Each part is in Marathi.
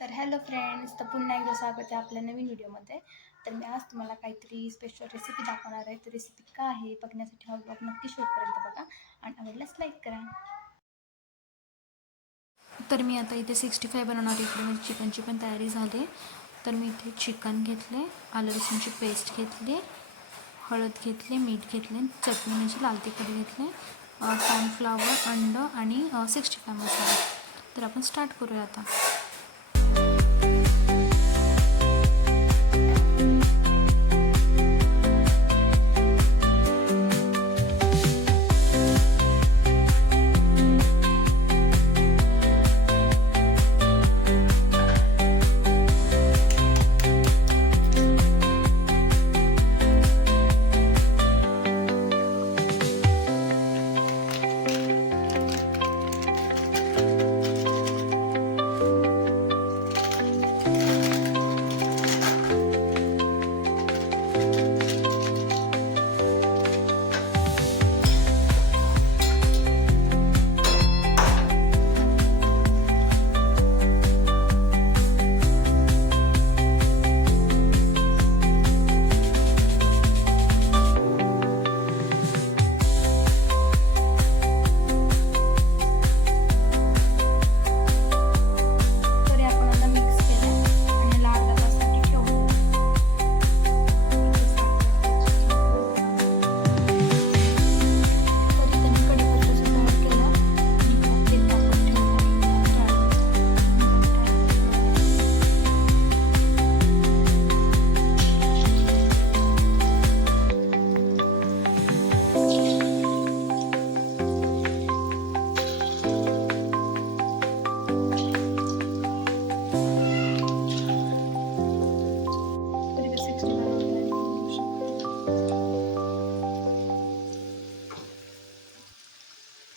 तर हॅलो फ्रेंड्स, तर पुन्हा एकदा स्वागत आहे आपल्या नवीन व्हिडिओमध्ये. तर मी आज तुम्हाला काहीतरी स्पेशल रेसिपी दाखवणार आहे. तर रेसिपी काय आहे बघण्यासाठी हा ब्लॉग नक्की शेवटपर्यंत बघा आणि आवडल्यास लाईक करा. तर मी आता इथे 65 बनवणार आहे. इकडे म्हणजे चिकनची पण तयारी झाली. तर मी इथे चिकन घेतले, आलं लसूणची पेस्ट घेतली, हळद घेतली, मीठ घेतले, चटणी म्हणजे लाल तिखट घेतले, कॉर्नफ्लावर, अंड आणि 65 मसाला. तर आपण स्टार्ट करूया आता.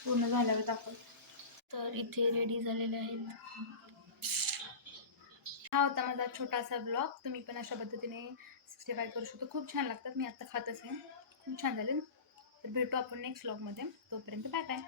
पूर्ण झाल्यावर दाखव. तर इथे रेडी झालेले आहेत. हा होता माझा छोटासा ब्लॉग. तुम्ही पण अशा पद्धतीने 65 करू शकतो. खूप छान लागतात. मी आता खातच आहे. खूप छान झाले. तर भेटू आपण नेक्स्ट ब्लॉगमध्ये. तोपर्यंत बाय बाय.